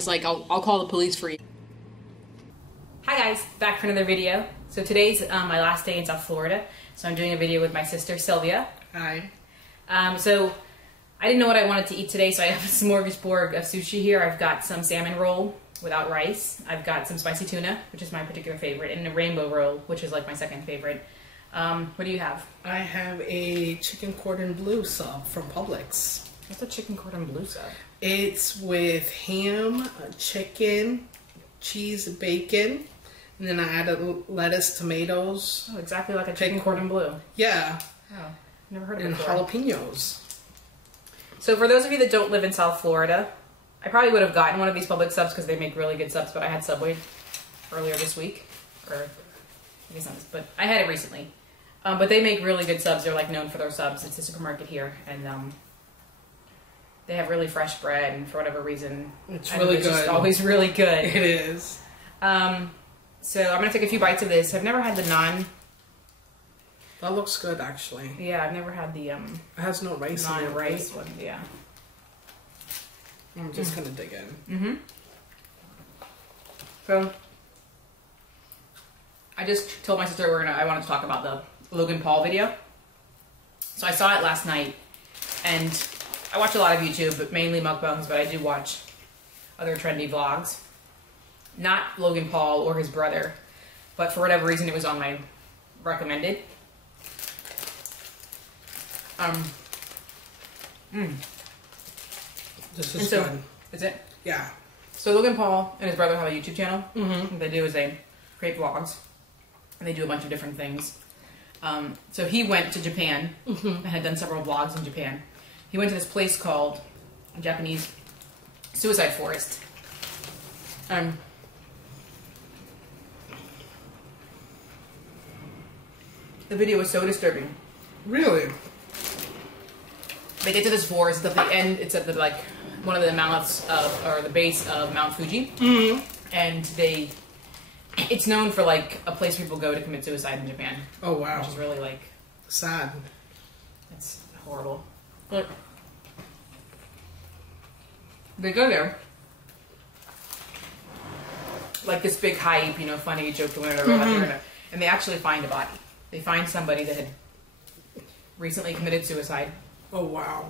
was like, I'll call the police for you. Hi guys, back for another video. So today's my last day in South Florida, so I'm doing a video with my sister Sylvia. Hi. So I didn't know what I wanted to eat today, so I have a smorgasbord of sushi here. I've got some salmon roll without rice. I've got some spicy tuna, which is my particular favorite, and a rainbow roll, which is like my second favorite. What do you have? I have a chicken cordon bleu sub from Publix. What's a chicken cordon bleu sub? It's with ham, chicken, cheese, bacon, and then I added lettuce, tomatoes. Oh, exactly like a chicken cordon bleu. Yeah. Oh, never heard of it and before. jalapenos. So for those of you that don't live in South Florida, I probably would have gotten one of these Publix subs because they make really good subs, but I had Subway earlier this week. Or, I guess not this, but I had it recently. But they make really good subs. They're like known for their subs. It's a supermarket here, and they have really fresh bread, and for whatever reason, it's really good. It's just always really good. It is. So I'm gonna take a few bites of this. I've never had the naan. That looks good, actually. Yeah, I've never had the It has no rice in it. non-rice one. Yeah. I'm just gonna dig in. Mm-hmm. So I just told my sister I wanted to talk about the Logan Paul video. So I saw it last night, and I watch a lot of YouTube, but mainly mukbangs, but I do watch other trendy vlogs. Not Logan Paul or his brother, but for whatever reason it was on my recommended. This is good. Is it? Yeah. So Logan Paul and his brother have a YouTube channel. Mm-hmm. What they do is they create vlogs, and they do a bunch of different things. So he went to Japan and had done several vlogs in Japan. He went to this place called Japanese Suicide Forest. The video was so disturbing. Really? They get to this forest. At the end, it's at the one of the mounts of, or the base of Mount Fuji, and it's known for like a place people go to commit suicide in Japan. Oh wow! Which is really like sad. It's horrible. But they go there, like this big hype, funny joke or whatever, and they actually find a body. They find somebody that had recently committed suicide. Oh wow!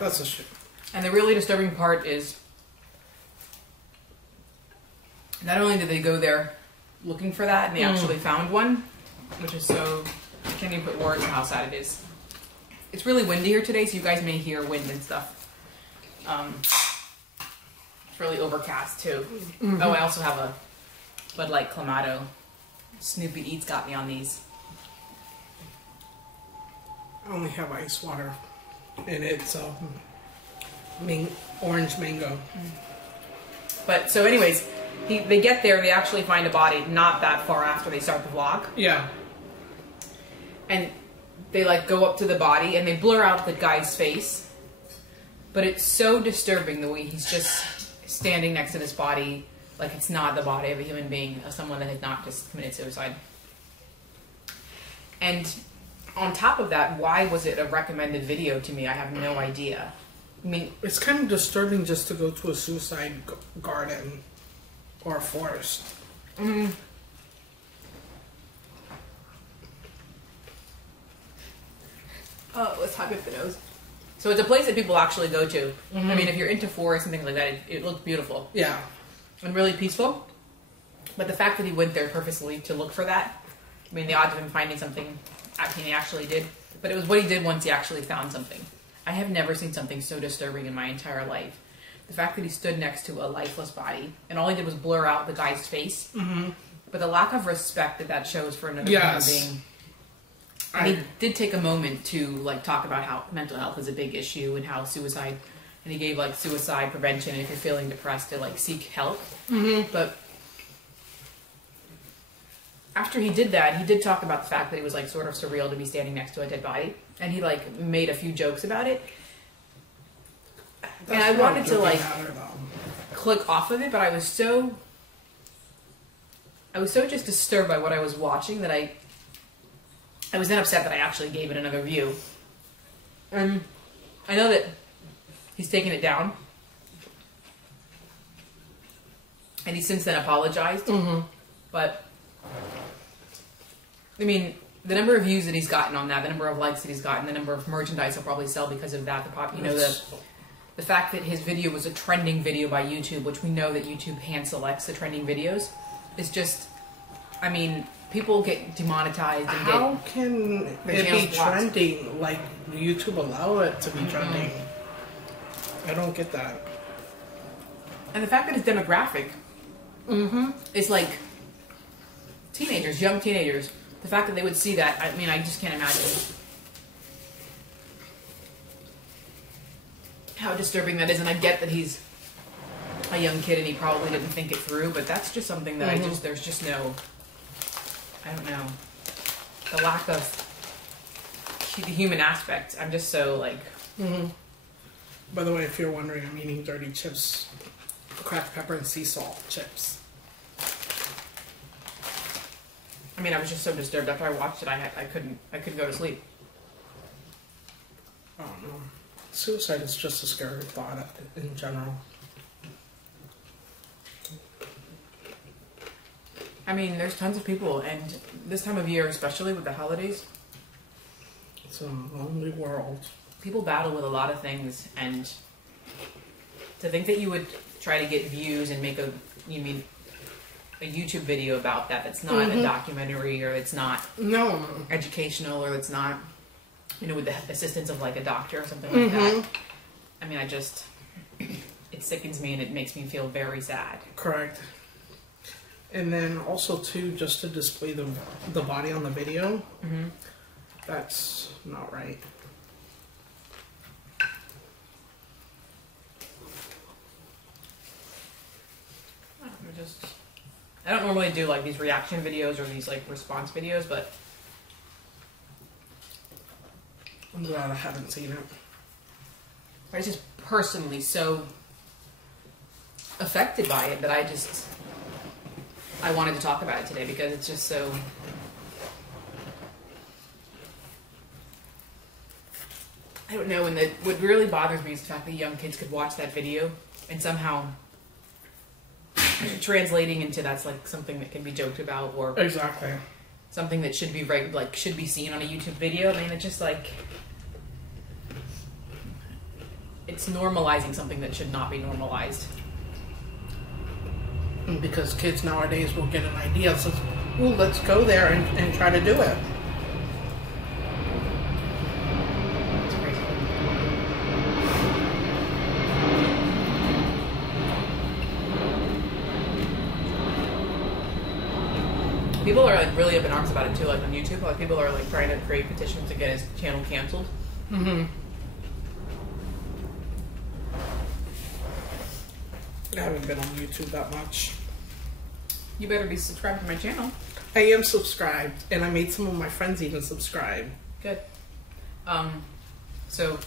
That's a shit. And the really disturbing part is, not only did they go there looking for that, and they actually found one, which is so, I can't even put words on how sad it is. It's really windy here today, so you guys may hear wind and stuff. It's really overcast too. Oh, I also have a Bud Light Clamato. Snoopy Eats got me on these. I only have ice water in it, so orange mango. But so anyways, they get there, they actually find a body not that far after they start the vlog. Yeah. And they go up to the body and they blur out the guy's face. But it's so disturbing the way he's just standing next to this body like it's not the body of a human being, of someone that had not just committed suicide. And on top of that, why was it a recommended video to me? I have no idea. I mean, it's kind of disturbing just to go to a suicide garden or a forest. Oh, let's hop up the nose. So it's a place that people actually go to. I mean, if you're into forests and things like that, it looks beautiful. Yeah. And really peaceful. But the fact that he went there purposely to look for that, I mean, the odds of him finding something, he actually did. But it was what he did once he actually found something. I have never seen something so disturbing in my entire life. The fact that he stood next to a lifeless body, and all he did was blur out the guy's face. But the lack of respect that shows for another human being. And he did take a moment to talk about how mental health is a big issue and how suicide, and he gave suicide prevention, and if you're feeling depressed to seek help. But after he did that, he did talk about the fact that it was sort of surreal to be standing next to a dead body, and he made a few jokes about it. And I wanted to click off of it, but I was so just disturbed by what I was watching that I was then upset that I actually gave it another view. I know that he's taken it down. And he's since then apologized. Mm-hmm. But, I mean, the number of views that he's gotten on that, the number of likes that he's gotten, the number of merchandise he'll probably sell because of that, the fact that his video was a trending video by YouTube, which we know that YouTube hand selects the trending videos, is just, I mean, people get demonetized. And how can it be trending? Like, YouTube allow it to be trending? I don't get that. And the fact that his demographic is like teenagers, young teenagers. The fact that they would see that, I mean, I just can't imagine how disturbing that is. And I get that he's a young kid and he probably didn't think it through, but that's just something that there's just no, I don't know, the lack of the human aspect. I'm just so like... By the way, if you're wondering, I'm eating dirty chips, cracked pepper and sea salt chips. I mean, I was just so disturbed after I watched it. I couldn't go to sleep. I don't know. Suicide is just a scary thought in general. I mean, there's tons of people, and this time of year, especially with the holidays, it's a lonely world. People battle with a lot of things, and to think that you would try to get views and make a YouTube video about that's not a documentary, or it's not educational, or it's not, with the assistance of like a doctor or something like that. I mean, it sickens me and it makes me feel very sad. Correct. And then also too, just to display the body on the video, that's not right. I don't normally do like these reaction videos or these like response videos, but I'm glad I haven't seen it. I was just personally so affected by it that I wanted to talk about it today because it's just so... I don't know, and what really bothers me is the fact that young kids could watch that video and somehow translating into that's like something that can be joked about, or exactly something that should be seen on a YouTube video. I mean, it's just like it's normalizing something that should not be normalized. Because kids nowadays will get an idea, so let's go there and try to do it. It's crazy. People are like really up in arms about it too, like on YouTube. Like people are like trying to create petitions to get his channel canceled. I haven't been on YouTube that much. You better be subscribed to my channel. I am subscribed, and I made some of my friends even subscribe. Good. So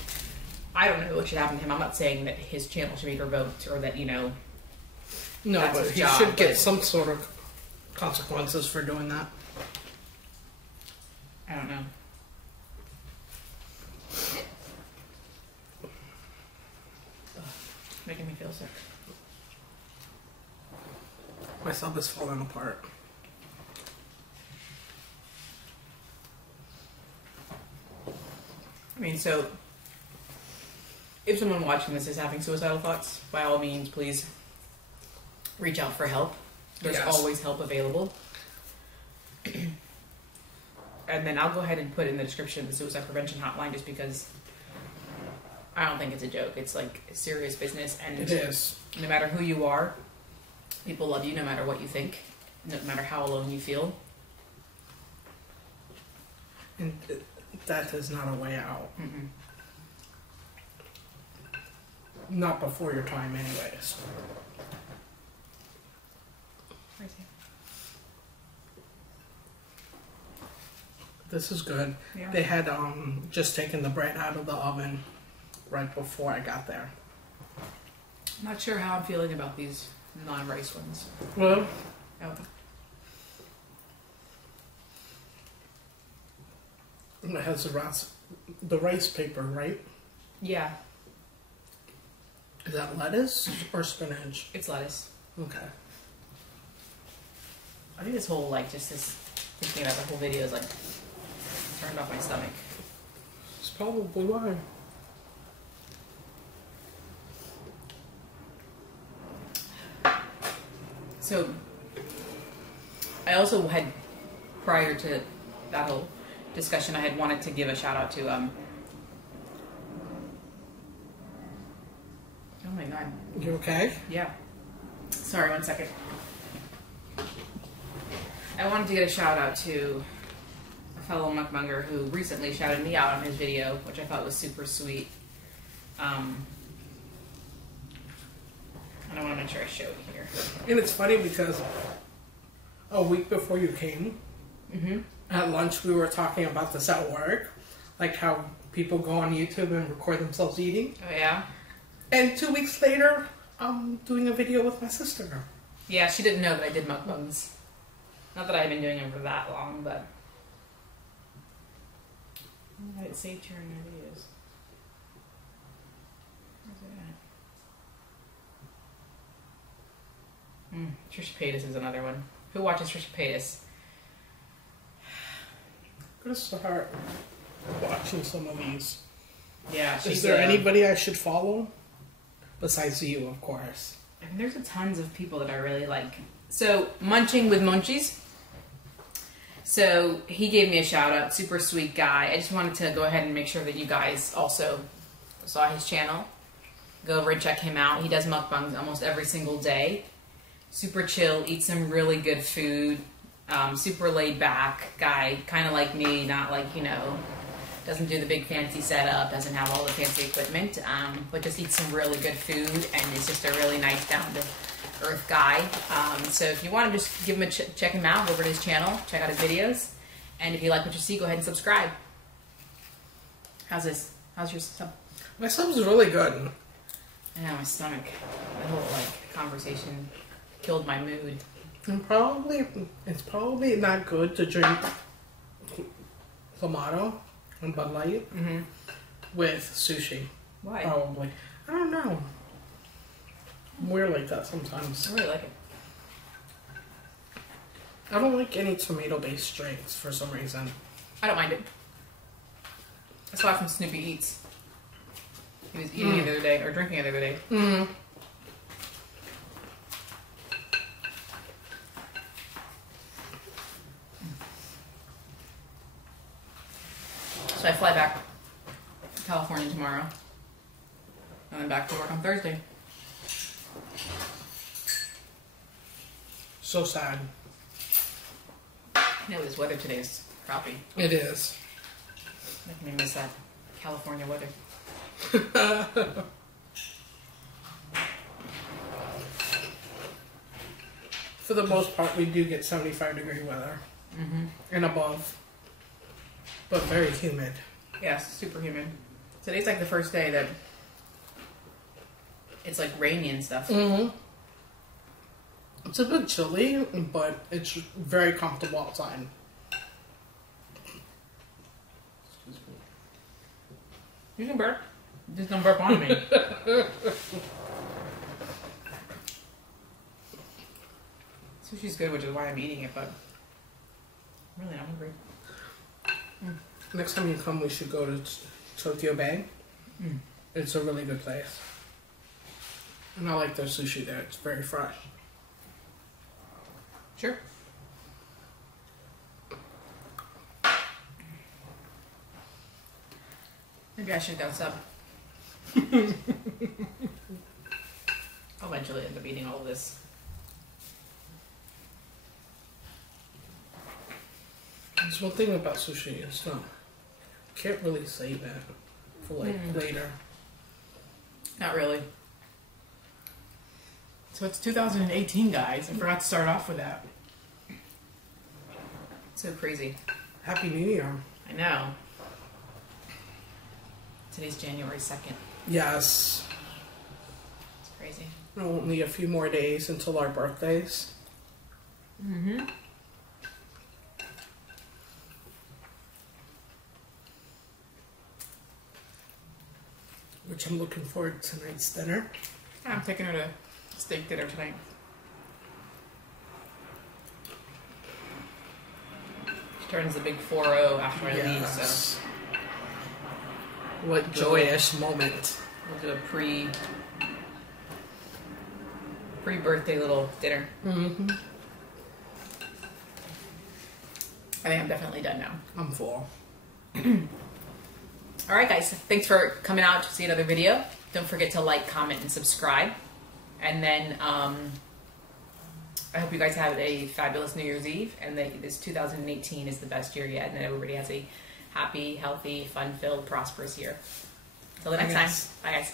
I don't know what should happen to him. I'm not saying that his channel should be revoked or that, No, that's but his he job, should get some sort of consequences for doing that. I don't know. Ugh, making me feel sick. My sub is falling apart. I mean, so if someone watching this is having suicidal thoughts, by all means, please reach out for help. There's always help available. And then I'll go ahead and put in the description the suicide prevention hotline, just because I don't think it's a joke. It's like serious business, and it is. No matter who you are, people love you no matter what you think, no matter how alone you feel. And that is not a way out. Not before your time anyways. Crazy. This is good. Yeah. They had just taken the bread out of the oven right before I got there. I'm not sure how I'm feeling about these non-rice ones. Well, Oh. it has the rice paper, right? Yeah, Is that lettuce or spinach? it's lettuce. Okay. I think this whole, like, just this, thinking about the whole video is, like, turned off my stomach. It's probably why. So, I also had, prior to that whole discussion, I had wanted to give a shout out to, oh my god. You okay? Yeah. Sorry, one second. I wanted to get a shout out to a fellow mukbanger who recently shouted me out on his video, which I thought was super sweet. And I want to make sure I show it here. And it's funny because a week before you came, at lunch we were talking about this at work, like how people go on YouTube and record themselves eating. Oh yeah? And 2 weeks later, I'm doing a video with my sister. Yeah, she didn't know that I did mukbangs. Not that I've been doing them for that long, but... I had it saved here in your videos. Where's it at? Trisha Paytas is another one. Who watches Trisha Paytas? I'm gonna start watching some of these. Yeah, she's... Is there anybody I should follow? Besides you, of course. I mean, there's tons of people that I really like. So, Munching with Munchies. So, he gave me a shout out. Super sweet guy. I just wanted to go ahead and make sure that you guys also saw his channel. Go over and check him out. He does mukbangs almost every single day. Super chill. Eats some really good food. Super laid back guy. Kind of like me. Not like, you know... Doesn't do the big fancy setup, doesn't have all the fancy equipment, but just eats some really good food and is just a really nice, down-to-earth guy. So if you want to just give him a check him out, go over to his channel, check out his videos, and if you like what you see, go ahead and subscribe. How's this? How's your stomach? My stomach's really good. I know, my stomach. The whole, like, conversation killed my mood. And it's probably not good to drink Clamato and Bud Light with sushi. Why? Probably. I don't know. I'm weird like that sometimes. I really like it. I don't like any tomato-based drinks for some reason. I don't mind it. I saw it from Snoopy Eats. He was eating it the other day, or drinking it the other day. So I fly back to California tomorrow. And then back to work on Thursday. So sad. You know, this weather today is crappy. It is. Making me miss that California weather. For the most part, we do get 75-degree weather. And above. But very humid. Yes, super humid. Today's like the first day that it's like rainy and stuff. It's a bit chilly, but it's very comfortable outside. Excuse me. You can burp. Just don't burp on me. Sushi's good, which is why I'm eating it, but I'm really not hungry. Next time you come, we should go to Tokyo Bay. It's a really good place. And I like their sushi there. It's very fresh. Sure. Maybe I should go sub. I'll eventually end up eating all of this. There's one thing about sushi. It's not... Can't really save it for like later. Not really. So it's 2018, guys. I forgot to start off with that. So crazy. Happy New Year. I know. Today's January 2nd. Yes. It's crazy. Only a few more days until our birthdays. which I'm looking forward to tonight's dinner. I'm taking her to steak dinner tonight. She turns the big 4-0 after I leave, so. What joyous moment. We'll do a pre-birthday little dinner. Mm-hmm. I think I'm definitely done now. I'm full. All right, guys. Thanks for coming out to see another video. Don't forget to like, comment, and subscribe. And then I hope you guys have a fabulous New Year's Eve, and that this 2018 is the best year yet, and that everybody has a happy, healthy, fun-filled, prosperous year. Till the next time. Bye, guys.